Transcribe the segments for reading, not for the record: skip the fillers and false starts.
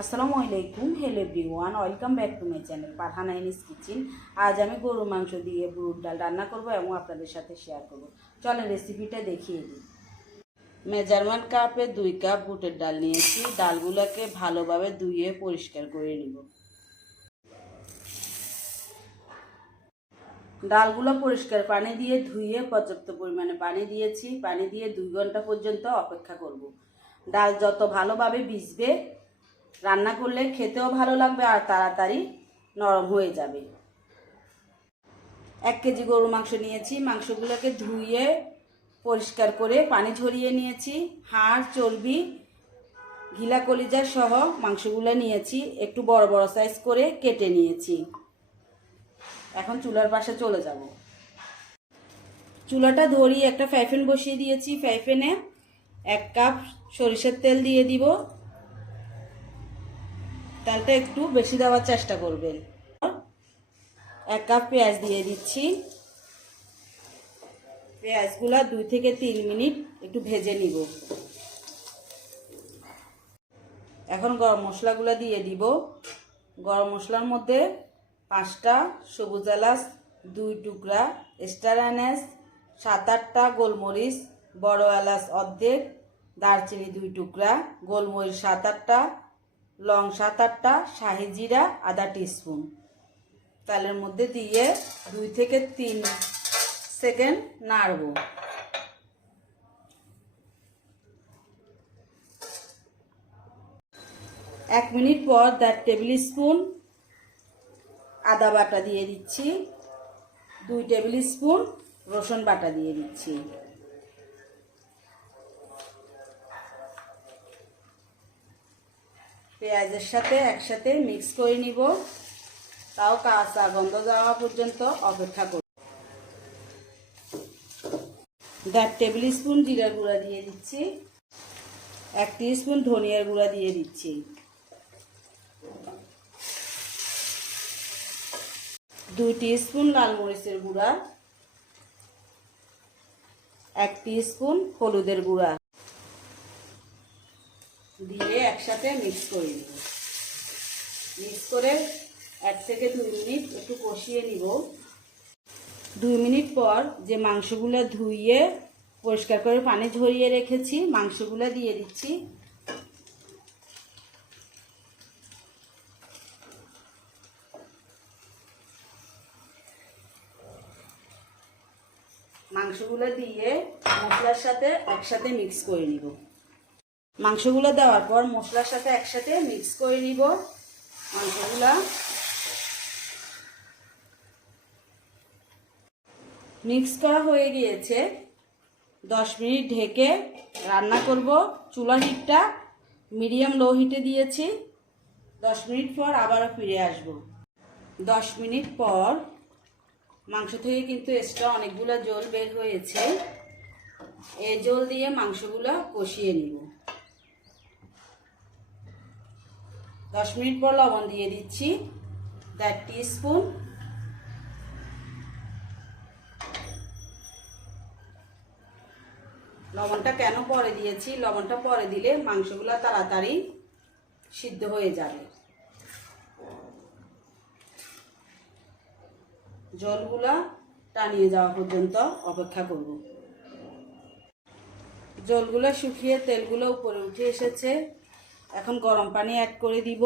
আসসালামু আলাইকুম, hello everyone, welcome back to my channel Parhana ইনিস কিচেন। আজ আমি গরুর মাংস দিয়ে বুট ডাল রান্না করব এবং আপনাদের সাথে শেয়ার করব। চলেন রেসিপিটা দেখিয়ে দিই। মেজারমেন্ট কাপে 2 কাপ বুটের ডাল নিয়েছি। ডালগুলোকে ভালোভাবে ধুয়ে পরিষ্কার করে নিব। ডালগুলো পরিষ্কার পানি দিয়ে ধুয়ে পর্যাপ্ত পরিমাণে পানি দিয়েছি। পানি দিয়ে 2 ঘন্টা পর্যন্ত অপেক্ষা করব। ডাল যত ভালোভাবে ভিজবে, রান্না করলে খেতেও ভালো লাগবে আর তাড়াতাড়ি নরম হয়ে যাবে। 1 কেজি গরুর মাংস নিয়েছি। মাংসগুলোকে ধুয়ে পরিষ্কার করে পানি ঝরিয়ে নিয়েছি। হাড়, চর্বি, ঘিলা, কলিজা সহ মাংসগুলো নিয়েছি। একটু বড় বড় সাইজ করে কেটে নিয়েছি। এখন চুলার পাশে চলে যাব। চুলাটা ধরিয়ে একটা ফ্রাই প্যান বসিয়ে দিয়েছি। ফ্রাই প্যানে 1 কাপ সরিষার তেল দিয়ে দিব। তেলটা একটু বেশি দেওয়ার চেষ্টা করবেন। 1 কাপ পেঁয়াজ দিয়ে দিচ্ছি। পেঁয়াজগুলা 2 থেকে 3 মিনিট একটু ভেজে নিব। এখন গরম মশলাগুলো দিয়ে দিব। গরম মশলার মধ্যে 5টা সবুজ এলাচ, 2 টুকরা স্টার অ্যানিস, 7-8টা গোলমরিচ, বড় এলাচ অর্ধেক, দারচিনি 2 টুকরা, গোলমরিচ 7-8টা, লং 7-8টা, শাহি জিরা আধা টিস্পুন তেলের মধ্যে দিয়ে 2 থেকে 3 সেকেন্ড নাড়ব। এক মিনিট পর 1 টেবিল স্পুন আদা বাটা দিয়ে দিচ্ছি। 2 টেবিল স্পুন রসুন বাটা দিয়ে দিচ্ছি। পেঁয়াজের সাথে একসাথে মিক্স করে নিব। তাও কাঁচা গন্ধ যাওয়া পর্যন্ত অপেক্ষা করব। 1 টেবিল স্পুন জিরার গুঁড়া দিয়ে দিচ্ছি। 1 টিস্পুন ধনিয়ার গুঁড়া দিয়ে দিচ্ছি। 2 টিস্পুন লাল মরিচের গুঁড়া, 1 টিস্পুন হলুদের গুঁড়া দিয়ে একসাথে মিক্স করে নিব। মিক্স করে 1 থেকে 2 মিনিট একটু কষিয়ে নিব। 2 মিনিট পর যে মাংসগুলো ধুইয়ে পরিষ্কার করে পানি ঝরিয়ে রেখেছি, মাংসগুলো দিয়ে দিচ্ছি। মাংসগুলো দিয়ে মশলার সাথে একসাথে মিক্স করে নিব। মাংসগুলো দেওয়ার পর মশলার সাথে একসাথে মিক্স করে নিব। মাংসগুলো মিক্স করা হয়ে গিয়েছে। 10 মিনিট ঢেকে রান্না করব। চুলার হিটটা মিডিয়াম লো হিটে দিয়েছি। 10 মিনিট পর আবারও ফিরে আসব। 10 মিনিট পর মাংস থেকে কিন্তু এক্সট্রা অনেকগুলো জল বের হয়েছে। এই জল দিয়ে মাংসগুলো কষিয়ে নিব। 10 মিনিট পর লবণ দিয়ে দিচ্ছি 1 টিস্পুন। লবণটা কেন পরে দিয়েছি? লবণটা পরে দিলে মাংসগুলো তাড়াতাড়ি সিদ্ধ হয়ে যাবে। জলগুলা টানিয়ে যাওয়া পর্যন্ত অপেক্ষা করব। জলগুলো শুকিয়ে তেলগুলো উপরে উঠে এসেছে। এখন গরম পানি অ্যাড করে দিব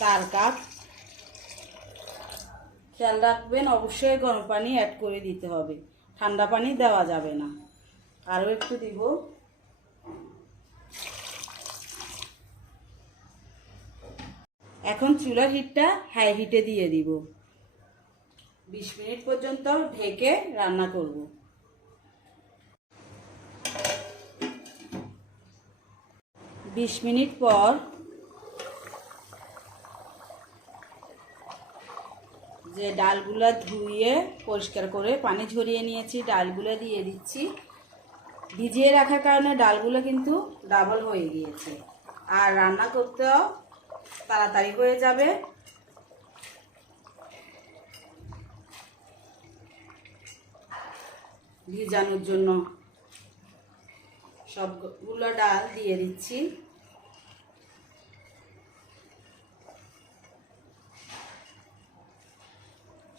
4 কাপ। খেয়াল রাখবেন অবশ্যই গরম পানি অ্যাড করে দিতে হবে, ঠান্ডা পানি দেওয়া যাবে না। আরও একটু দিব। এখন চুলার হিটটা হাই হিটে দিয়ে দিব। 20 মিনিট পর্যন্ত ঢেকে রান্না করব। 20 মিনিট পর যে ডালগুলা ধুয়ে পরিষ্কার করে পানি ঝরিয়ে নিয়েছি, ডালগুলো দিয়ে দিচ্ছি। ভিজিয়ে রাখার কারণে ডালগুলো কিন্তু ডাবল হয়ে গিয়েছে আর রান্না করতেও তাড়াতাড়ি হয়ে যাবে। ভিজানোর জন্য সবগুলো ডাল দিয়ে দিচ্ছি।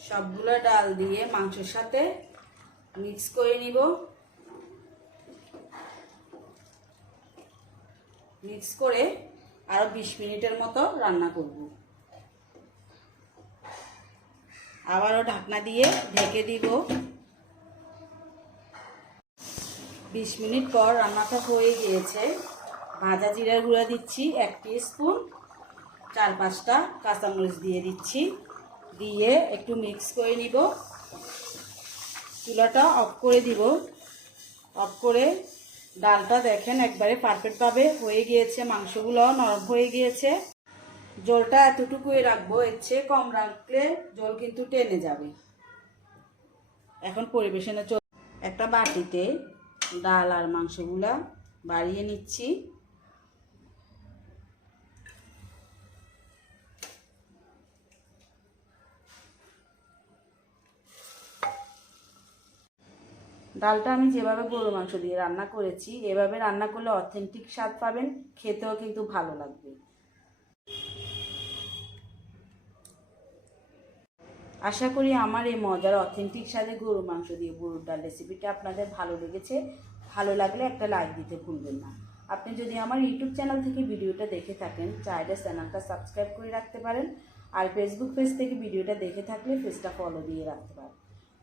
সবগুলো ডাল দিয়ে মাংসের সাথে মিক্স করে নিব। মিক্স করে আরো 20 মিনিটের মতো রান্না করব। আবারও ঢাকনা দিয়ে ঢেকে দিব। 20 মিনিট পর রান্নাটা হয়ে গিয়েছে। ভাজা জিরার গুঁড়া দিচ্ছি 1 টিস্পুন, 4-5টা কাঁচামরিচ দিয়ে দিচ্ছি, দিয়ে একটু মিক্স করে নিব। চুলাটা অফ করে দিব। অফ করে ডালটা দেখেন একবারে পারফেক্টভাবে হয়ে গিয়েছে, মাংসগুলো নরম হয়ে গিয়েছে। জলটা এতটুকুই রাখবো, এর চেয়ে কম রাখলে জল কিন্তু টেনে যাবে। এখন পরিবেশনে একটা বাটিতে ডাল আর মাংসগুলা বাড়িয়ে নিচ্ছি। ডালটা আমি যেভাবে গরু মাংস দিয়ে রান্না করেছি, এভাবে রান্না করলে অথেন্টিক স্বাদ পাবেন, খেতেও কিন্তু ভালো লাগবে। আশা করি আমার এই মজার অথেন্টিক স্বাদে গরু মাংস দিয়ে গরুর ডাল রেসিপিটা আপনাদের ভালো লেগেছে। ভালো লাগলে একটা লাইক দিতে ভুলবেন না। আপনি যদি আমার ইউটিউব চ্যানেল থেকে ভিডিওটা দেখে থাকেন, চাইলে চ্যানেলটা সাবস্ক্রাইব করে রাখতে পারেন। আর ফেসবুক পেজ থেকে ভিডিওটা দেখে থাকলে পেজটা ফলো দিয়ে রাখতে পারেন।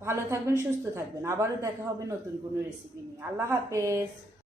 ভালো থাকবেন, সুস্থ থাকবেন। আবারও দেখা হবে নতুন কোনো রেসিপি নিয়ে। আল্লাহ হাফেজ।